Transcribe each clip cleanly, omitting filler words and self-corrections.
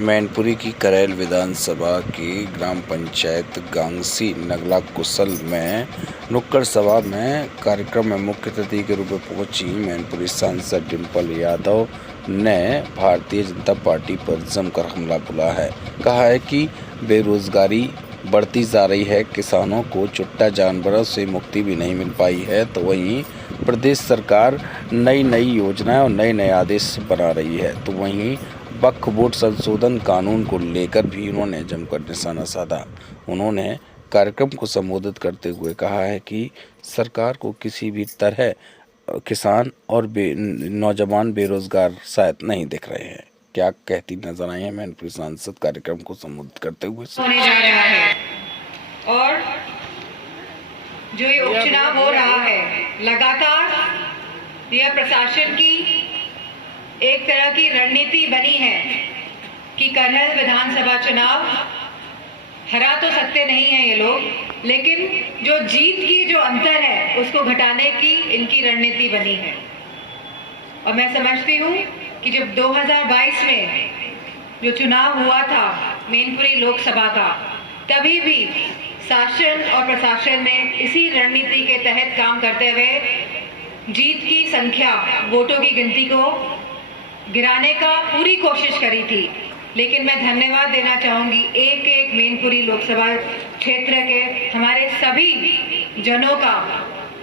मैनपुरी की करैल विधानसभा की ग्राम पंचायत गांगसी नगला कुशल में नुक्कड़ सभा में कार्यक्रम में मुख्य अतिथि के रूप में पहुंची मैनपुरी सांसद डिंपल यादव ने भारतीय जनता पार्टी पर जमकर हमला बोला है। कहा है कि बेरोजगारी बढ़ती जा रही है, किसानों को चुट्टा जानवरों से मुक्ति भी नहीं मिल पाई है, तो वहीं प्रदेश सरकार नई नई योजनाएं और नए नए आदेश बना रही है, तो वहीं वक्फ बोर्ड संशोधन कानून को लेकर भी उन्होंने जमकर निशाना साधा। उन्होंने कार्यक्रम को संबोधित करते हुए कहा है कि सरकार को किसी भी तरह किसान और नौजवान बेरोजगार शायद नहीं दिख रहे हैं। क्या कहती नजर आई है मैनपुरी सांसद कार्यक्रम को संबोधित करते हुए। होने जा रहा है और जो ये उपचुनाव हो रहा है, लगातार यह प्रशासन की एक तरह की रणनीति बनी है कि करहल विधानसभा चुनाव हरा तो सकते नहीं हैं ये लोग, लेकिन जो जीत की जो अंतर है उसको घटाने की इनकी रणनीति बनी है। और मैं समझती हूँ कि जब 2022 में जो चुनाव हुआ था मैनपुरी लोकसभा का, तभी भी शासन और प्रशासन ने इसी रणनीति के तहत काम करते हुए जीत की संख्या, वोटों की गिनती को गिराने का पूरी कोशिश करी थी। लेकिन मैं धन्यवाद देना चाहूँगी एक एक मैनपुरी लोकसभा क्षेत्र के हमारे सभी जनों का,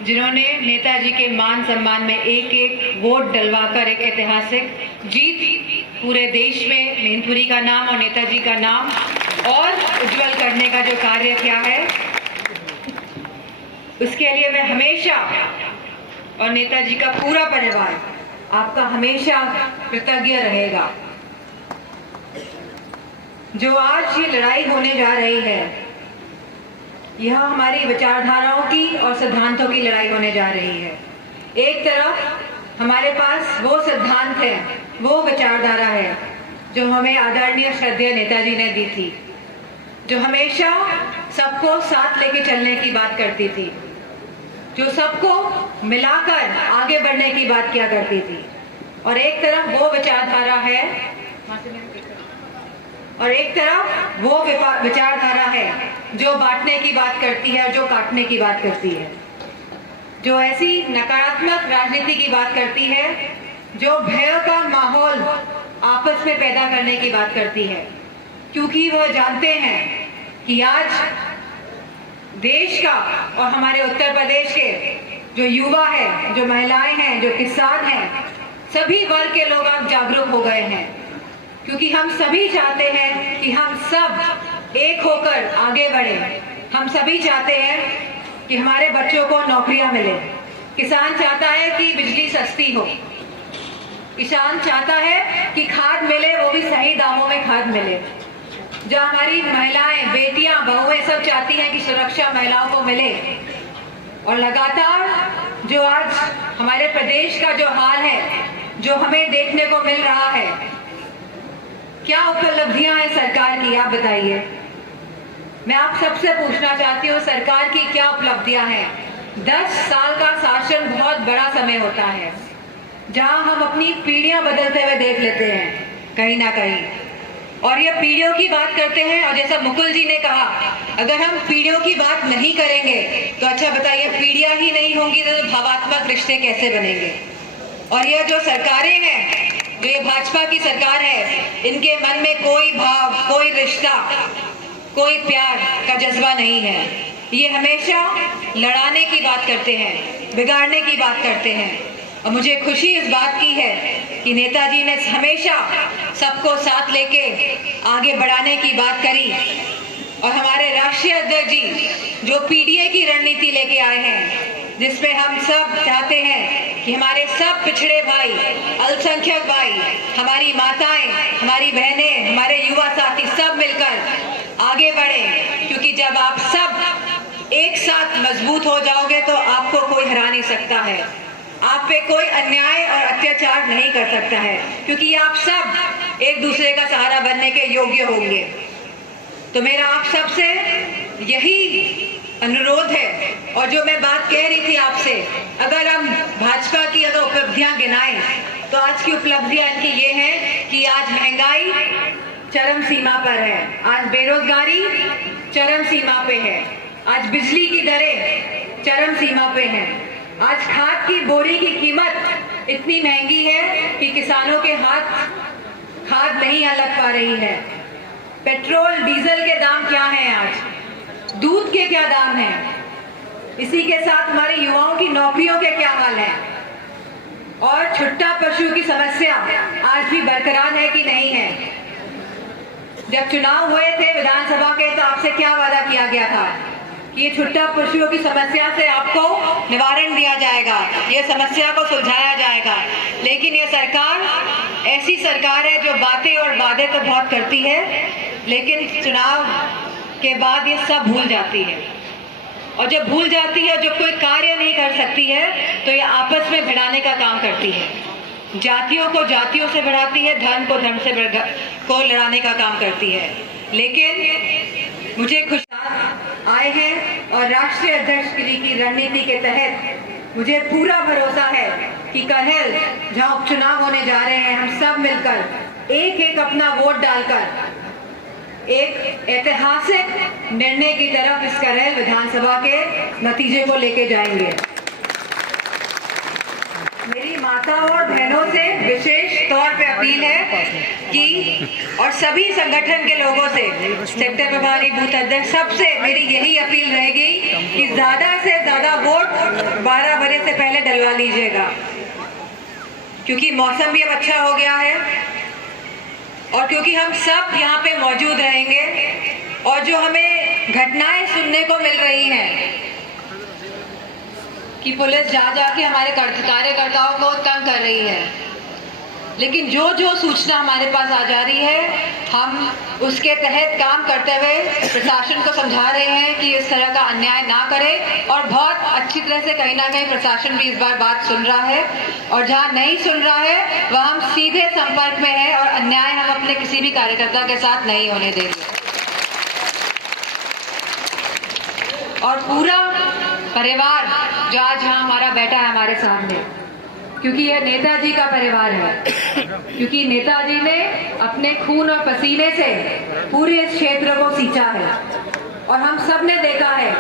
जिन्होंने नेताजी के मान सम्मान में एक एक वोट डलवाकर एक ऐतिहासिक जीत पूरे देश में मैनपुरी का नाम और नेताजी का नाम और उज्जवल करने का जो कार्य किया है, उसके लिए मैं हमेशा और नेताजी का पूरा परिवार आपका हमेशा कृतज्ञ रहेगा। जो आज ये लड़ाई होने जा रही है, यह हमारी विचारधाराओं की और सिद्धांतों की लड़ाई होने जा रही है। एक तरफ हमारे पास वो सिद्धांत है, वो विचारधारा है जो हमें आदरणीय श्रद्धेय नेताजी ने दी थी, जो हमेशा सबको साथ लेके चलने की बात करती थी, जो सबको मिलाकर आगे बढ़ने की बात किया करती थी। और एक तरफ वो विचारधारा है जो बांटने की बात करती है, जो काटने की बात करती है, जो ऐसी नकारात्मक राजनीति की बात करती है, जो भय का माहौल आपस में पैदा करने की बात करती है, क्योंकि वह जानते हैं कि आज देश का और हमारे उत्तर प्रदेश के जो युवा है, जो महिलाएं हैं, जो किसान हैं, सभी वर्ग के लोग अब जागरूक हो गए हैं, क्योंकि हम सभी चाहते हैं कि हम सब एक होकर आगे बढ़े। हम सभी चाहते हैं कि हमारे बच्चों को नौकरियां मिले। किसान चाहता है कि बिजली सस्ती हो, किसान चाहता है कि खाद मिले, वो भी सही दामों में खाद मिले। जो हमारी महिलाएं, बेटियां, बहुएं सब चाहती हैं कि सुरक्षा महिलाओं को मिले। और लगातार जो आज हमारे प्रदेश का जो हाल है, जो हमें देखने को मिल रहा है, क्या उपलब्धियां हैं सरकार की, आप बताइए। मैं आप सबसे पूछना चाहती हूँ, सरकार की क्या उपलब्धियां हैं। 10 साल का शासन बहुत बड़ा समय होता है, जहां हम अपनी पीढ़ियां बदलते हुए देख लेते हैं कहीं ना कहीं। और ये पीढ़ियों की बात करते हैं, और जैसा मुकुल जी ने कहा, अगर हम पीढ़ियों की बात नहीं करेंगे तो अच्छा बताइए, पीढ़ियां ही नहीं होंगी तो भावात्मक रिश्ते कैसे बनेंगे। और यह जो सरकारें हैं, जो ये भाजपा की सरकार है, इनके मन में कोई भाव, कोई रिश्ता, कोई प्यार का जज्बा नहीं है। ये हमेशा लड़ाने की बात करते हैं, बिगाड़ने की बात करते हैं। और मुझे खुशी इस बात की है कि नेताजी ने हमेशा सबको साथ लेके आगे बढ़ाने की बात करी। और हमारे राष्ट्रीय अध्यक्ष जी जो पीडीए की रणनीति लेके आए हैं, जिसमें हम सब चाहते हैं कि हमारे सब पिछड़े भाई, अल्पसंख्यक भाई, हमारी माताएं, हमारी बहनें, हमारे युवा साथी सब मिलकर आगे बढ़े, क्योंकि जब आप सब एक साथ मजबूत हो जाओगे तो आपको कोई हरा नहीं सकता है, आप पे कोई अन्याय और अत्याचार नहीं कर सकता है, क्योंकि आप सब एक दूसरे का सहारा बनने के योग्य होंगे। तो मेरा आप सबसे यही अनुरोध है। और जो मैं बात कह रही थी आपसे, अगर हम भाजपा की अगर उपलब्धियां गिनाएं तो आज की उपलब्धियां इनकी ये हैं कि आज महंगाई चरम सीमा पर है, आज बेरोजगारी चरम सीमा पे है, आज बिजली की दरें चरम सीमा पे हैं, आज खाद की बोरी की कीमत इतनी महंगी है कि किसानों के हाथ खाद नहीं लग पा रही है। पेट्रोल डीजल के दाम क्या हैं आज, दूध के क्या दाम हैं, इसी के साथ हमारे युवाओं की नौकरियों के क्या हाल हैं, और छुट्टा पशु की समस्या आज भी बरकरार है कि नहीं है। जब चुनाव हुए थे विधानसभा के तो आपसे क्या वादा किया गया था कि ये छुट्टा पशुओं की समस्या से आपको निवारण दिया जाएगा, ये समस्या को सुलझाया जाएगा। लेकिन ये सरकार ऐसी सरकार है जो बातें और वादे तो बहुत करती है, लेकिन चुनाव के बाद ये सब भूल जाती है, और जब भूल जाती है, जब कोई कार्य नहीं कर सकती है, तो ये आपस में भिड़ाने का काम करती है, जातियों को जातियों से भिड़ाती है, धर्म को धर्म से लड़ाने का काम करती है। लेकिन मुझे खुशहाल आए हैं और राष्ट्रीय अध्यक्ष जी की रणनीति के तहत मुझे पूरा भरोसा है कि कल जहां उपचुनाव होने जा रहे हैं, हम सब मिलकर एक एक अपना वोट डालकर एक ऐतिहासिक निर्णय की तरफ इस करेल विधानसभा के नतीजे को लेके जाएंगे। मेरी माताओं और बहनों से विशेष तौर पे अपील है कि, और सभी संगठन के लोगों से, सेक्टर प्रभारी, बूथ अध्यक्ष, सबसे मेरी यही अपील रहेगी कि ज्यादा से ज्यादा वोट 12 बजे से पहले डलवा लीजिएगा, क्योंकि मौसम भी अब अच्छा हो गया है और क्योंकि हम सब यहाँ पे मौजूद रहेंगे, और जो हमें घटनाएं सुनने को मिल रही हैं कि पुलिस जा जाके हमारे कार्यकर्ताओं को तंग कर रही है, लेकिन जो जो सूचना हमारे पास आ जा रही है, हम उसके तहत काम करते हुए प्रशासन को समझा रहे हैं कि इस तरह का अन्याय ना करे, और बहुत अच्छी तरह से कहीं ना कहीं प्रशासन भी इस बार बात सुन रहा है, और जहां नहीं सुन रहा है वह हम सीधे संपर्क में है, और अन्याय हम अपने किसी भी कार्यकर्ता के साथ नहीं होने देंगे। और पूरा परिवार जो आज यहाँ हमारा बैठा है हमारे सामने, क्योंकि यह नेताजी का परिवार है, क्योंकि नेताजी ने अपने खून और पसीने से पूरे इस क्षेत्र को सींचा है, और हम सब ने देखा है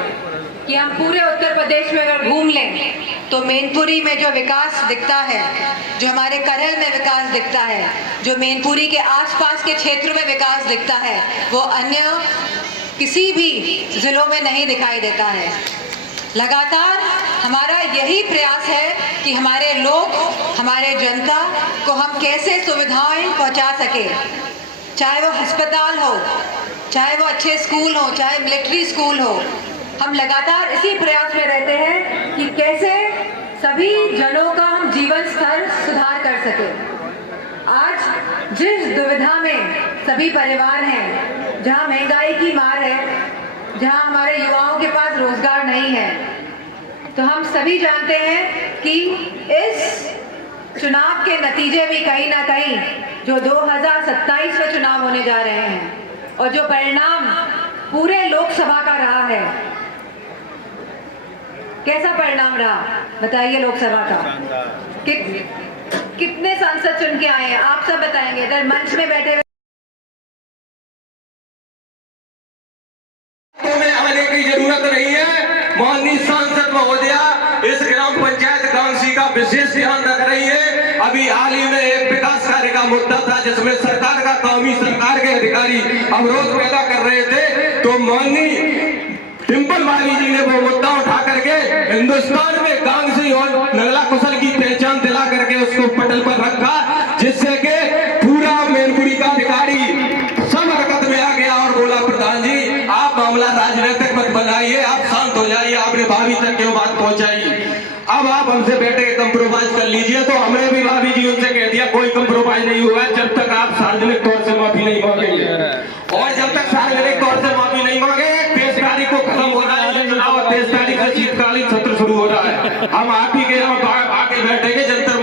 कि हम पूरे उत्तर प्रदेश में अगर घूम लें तो मैनपुरी में जो विकास दिखता है, जो हमारे करेल में विकास दिखता है, जो मैनपुरी के आसपास के क्षेत्र में विकास दिखता है, वो अन्य किसी भी जिलों में नहीं दिखाई देता है। लगातार हमारा यही प्रयास है कि हमारे लोग, हमारे जनता को हम कैसे सुविधाएं पहुंचा सके, चाहे वो अस्पताल हो, चाहे वो अच्छे स्कूल हो, चाहे मिलिट्री स्कूल हो। हम लगातार इसी प्रयास में रहते हैं कि कैसे सभी जनों का हम जीवन स्तर सुधार कर सके। आज जिस दुविधा में सभी परिवार हैं, जहां महंगाई की मार है, जहां हमारे युवाओं के पास रोजगार नहीं है, तो हम सभी जानते हैं कि इस चुनाव के नतीजे भी कहीं ना कहीं जो 2027 में चुनाव होने जा रहे हैं, और जो परिणाम पूरे लोकसभा का रहा है, कैसा परिणाम रहा बताइए लोकसभा का? कितने सांसद चुन के आए हैं आप सब बताएंगे, इधर मंच में बैठे हुए। आने की जरूरत नहीं है। माननीय सांसद महोदया इस ग्राम पंचायत गांसी का विशेष ध्यान रख रही है। अभी हाल ही में एक विकास कार्य का मुद्दा था जिसमें सरकार का काम ही सरकार के अधिकारी अवरोध पैदा कर रहे थे, तो माननीय डिम्पल माली जी ने वो मुद्दा उठा करके हिंदुस्तान में गांसी और नगला कुशल की पहचान दिला करके उसको पटल पर रखा, जिससे कि पूरा मैनपुरी का अधिकारी सब हरकत में आ गया और बोला, प्रधान जी आप मामला राजनीतिक मत बनाइए, आप शांत हो जाइए, आपने भाभी तक क्यों बात पहुंचाई, अब आप हमसे बैठे कंप्रोमाइज कर लीजिए। तो हमने भी भाभी जी उनसे कह दिया कोई कंप्रोमाइज नहीं हुआ जब तक आप सार्वजनिक तौर से माफी नहीं मांगेंगे, और जब तक सार्वजनिक तौर से माफी नहीं मांगे 23 तारीख को खत्म हो रहा है और 23 तारीख से शीतकालीन सत्र शुरू हो रहा है। हम आप ही के आके बैठेंगे जंतर